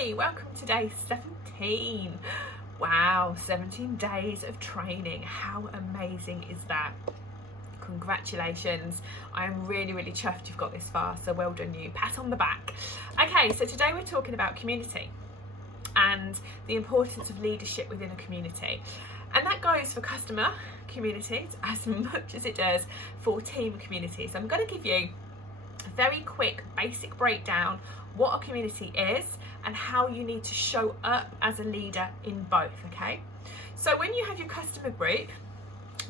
Hi, welcome to day 17. Wow, 17 days of training. How amazing is that? Congratulations. I'm really chuffed you've got this far, so well done you. Pat on the back. Okay, so today we're talking about community and the importance of leadership within a community. And that goes for customer communities as much as it does for team communities. I'm going to give you a very quick basic breakdown what a community is and how you need to show up as a leader in both. Okay, so when you have your customer group,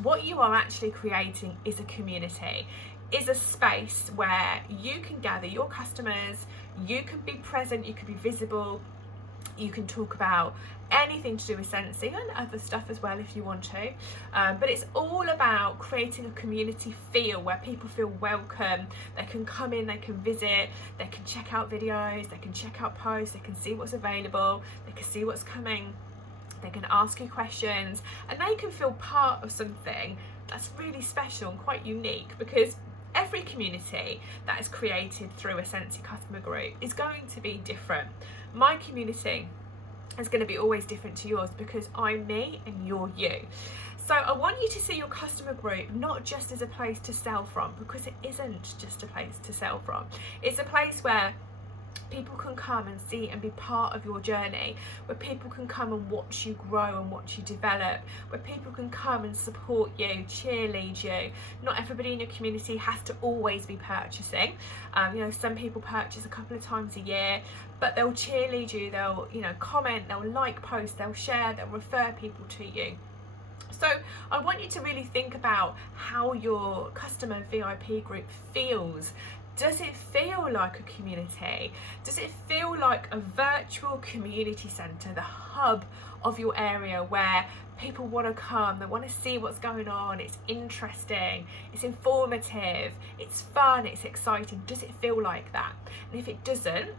what you are actually creating is a community, is a space where you can gather your customers, you can be present, you can be visible, you can talk about anything to do with Scentsy and other stuff as well if you want to, but it's all about creating a community feel where people feel welcome. They can come in, they can visit, they can check out videos, they can check out posts, they can see what's available, they can see what's coming, they can ask you questions, and they can feel part of something that's really special and quite unique, because every community that is created through a Scentsy customer group is going to be different. My community is going to be always different to yours because I'm me and you're you. So I want you to see your customer group not just as a place to sell from, because it isn't just a place to sell from. It's a place where people can come and see and be part of your journey, where people can come and watch you grow and watch you develop, where people can come and support you, cheerlead you. Not everybody in your community has to always be purchasing. Some people purchase a couple of times a year, but they'll cheerlead you, they'll comment, they'll like posts, they'll share, they'll refer people to you. So I want you to really think about how your customer VIP group feels. Does it feel like a community? Does it feel like a virtual community centre, the hub of your area where people want to come, they want to see what's going on, it's interesting, it's informative, it's fun, it's exciting? Does it feel like that? And if it doesn't,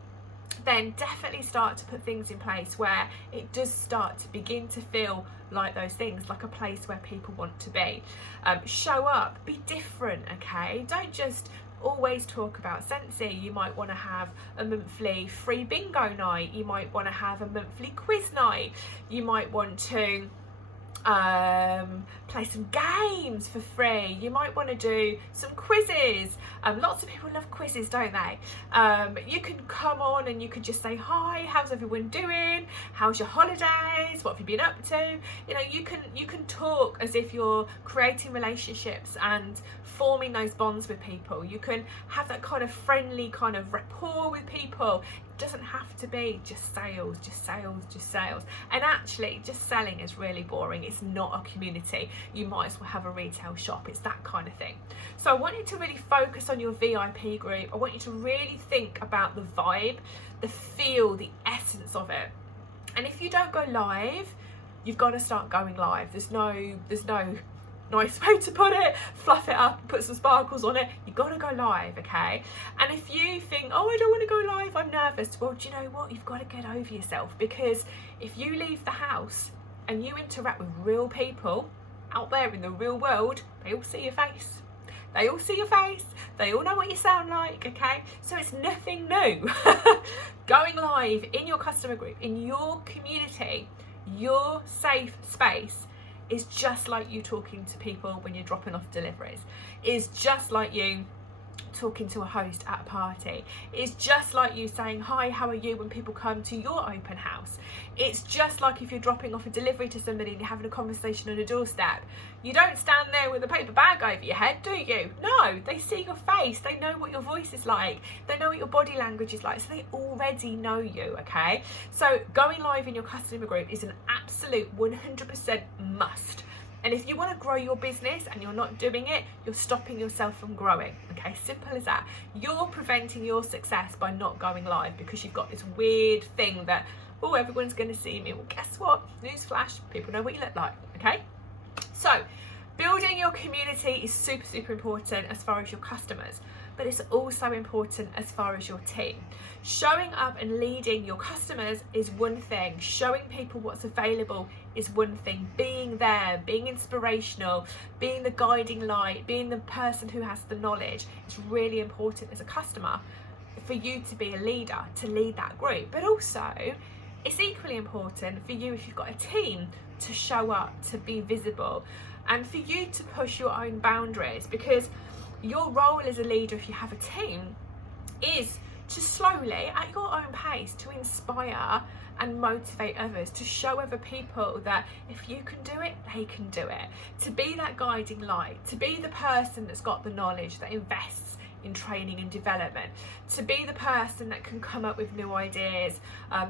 then definitely start to put things in place where it does start to begin to feel like those things, like a place where people want to be. Show up, be different, okay? Don't just always talk about Scentsy. You might want to have a monthly free bingo night, you might want to have a monthly quiz night, you might want to play some games for free, you might want to do some quizzes. Lots of people love quizzes, don't they? You can come on and you could just say, hi, how's everyone doing, how's your holidays, what have you been up to? You can talk as if you're creating relationships and forming those bonds with people. You can have that kind of friendly kind of rapport with people. Doesn't have to be just sales. And actually, just selling is really boring. It's not a community. You might as well have a retail shop. It's that kind of thing. So I want you to really focus on your VIP group. I want you to really think about the vibe, the feel, the essence of it. And if you don't go live, you've got to start going live. There's no nice way to put it, fluff it up, put some sparkles on it. You've got to go live, okay? And if you think, oh, I don't want to go live, I'm nervous, well, do you know what? You've got to get over yourself, because if you leave the house and you interact with real people out there in the real world, they all see your face. They all see your face. They all know what you sound like, okay? So it's nothing new. Going live in your customer group, in your community, your safe space, is just like you talking to people when you're dropping off deliveries. Is just like you talking to a host at a party. It's just like you saying, hi, how are you, when people come to your open house. It's just like if you're dropping off a delivery to somebody and you're having a conversation on a doorstep. You don't stand there with a paper bag over your head, do you? No, they see your face, they know what your voice is like, they know what your body language is like, so they already know you, okay? So going live in your customer group is an absolute 100% must. And if you want to grow your business and you're not doing it, you're stopping yourself from growing, okay? Simple as that. You're preventing your success by not going live because you've got this weird thing that, oh, everyone's going to see me. Well, guess what? Newsflash, people know what you look like, okay? So building your community is super important as far as your customers, but it's also important as far as your team. Showing up and leading your customers is one thing. Showing people what's available is one thing. Being there, being inspirational, being the guiding light, being the person who has the knowledge is really important as a customer. for you to be a leader, to lead that group. But also, it's equally important for you, if you've got a team, to show up, to be visible, and for you to push your own boundaries, because your role as a leader, if you have a team, is to slowly, at your own pace, to inspire and motivate others, to show other people that if you can do it, they can do it, to be that guiding light, to be the person that's got the knowledge, that invests in training and development, to be the person that can come up with new ideas,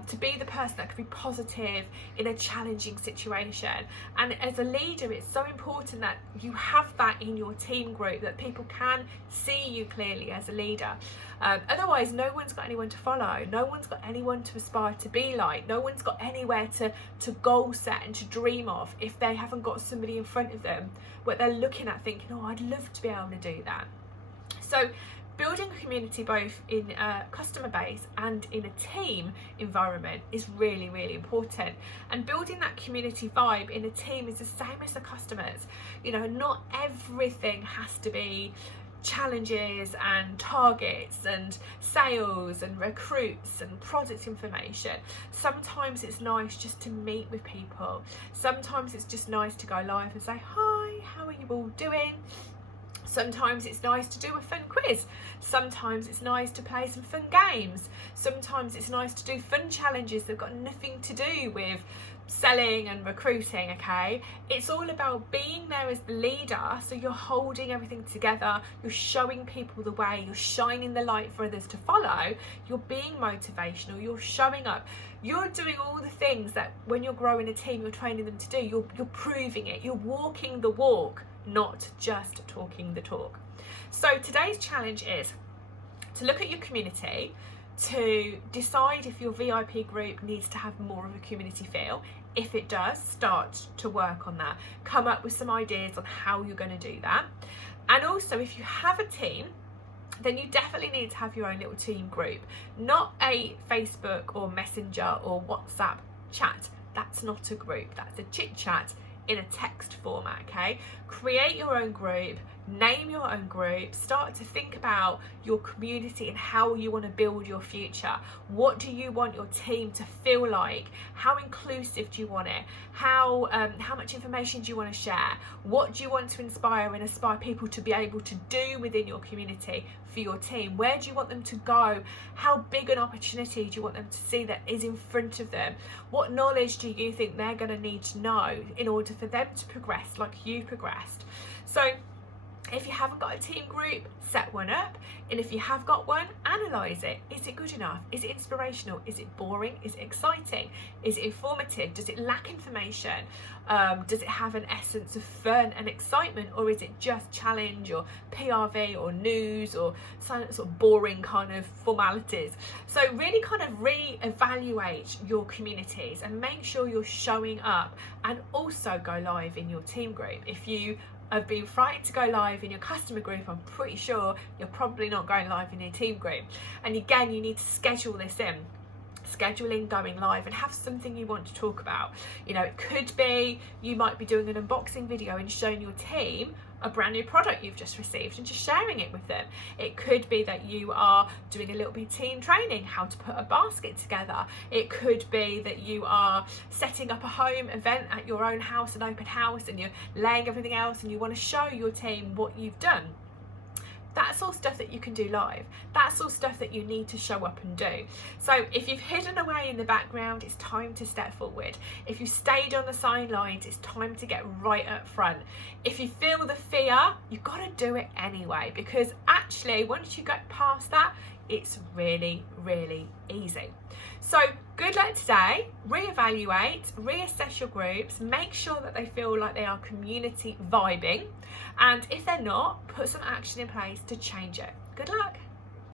to be the person that can be positive in a challenging situation. And as a leader, it's so important that you have that in your team group, that people can see you clearly as a leader. Otherwise, no one's got anyone to follow, no one's got anyone to aspire to be like, no one's got anywhere to goal set and to dream of if they haven't got somebody in front of them what they're looking at thinking, oh, I'd love to be able to do that. So building a community both in a customer base and in a team environment is really, really important. And building that community vibe in a team is the same as the customers. You know, not everything has to be challenges and targets and sales and recruits and product information. Sometimes it's nice just to meet with people. Sometimes it's just nice to go live and say, hi, how are you all doing? Sometimes it's nice to do a fun quiz. Sometimes it's nice to play some fun games. Sometimes it's nice to do fun challenges that have got nothing to do with selling and recruiting, okay? It's all about being there as the leader, so you're holding everything together, you're showing people the way, you're shining the light for others to follow, you're being motivational, you're showing up, you're doing all the things that when you're growing a team, you're training them to do, you're proving it, you're walking the walk, not just talking the talk. So today's challenge is to look at your community, to decide if your VIP group needs to have more of a community feel. If it does, start to work on that. Come up with some ideas on how you're going to do that. And also, if you have a team, then you definitely need to have your own little team group, not a Facebook or Messenger or WhatsApp chat. That's not a group, that's a chit chat in a text format, okay? Create your own group, name your own group, start to think about your community and how you want to build your future. What do you want your team to feel like? How inclusive do you want it? How much information do you want to share? What do you want to inspire and aspire people to be able to do within your community for your team? Where do you want them to go? How big an opportunity do you want them to see that is in front of them? What knowledge do you think they're going to need to know in order for them to progress like you progressed? So if you haven't got a team group, set one up. And if you have got one, analyse it. Is it good enough? Is it inspirational? Is it boring? Is it exciting? Is it informative? Does it lack information? Does it have an essence of fun and excitement? Or is it just challenge or PRV or news or some sort of boring kind of formalities? So really kind of re-evaluate your communities and make sure you're showing up, and also go live in your team group. If you have been frightened to go live in your customer group, I'm pretty sure you're probably not going live in your team group. And again, you need to schedule this in. Scheduling going live and have something you want to talk about. You know, it could be you might be doing an unboxing video and showing your team a brand new product you've just received and just sharing it with them. It could be that you are doing a little bit of team training, how to put a basket together. It could be that you are setting up a home event at your own house, an open house, and you're laying everything else and you want to show your team what you've done. That's all stuff that you can do live. That's all stuff that you need to show up and do. So if you've hidden away in the background, it's time to step forward. If you stayed on the sidelines, it's time to get right up front. If you feel the fear, you've got to do it anyway, because actually once you get past that, it's really, really easy. So good luck today. Reevaluate, reassess your groups, make sure that they feel like they are community vibing, and if they're not, put some action in place to change it. Good luck.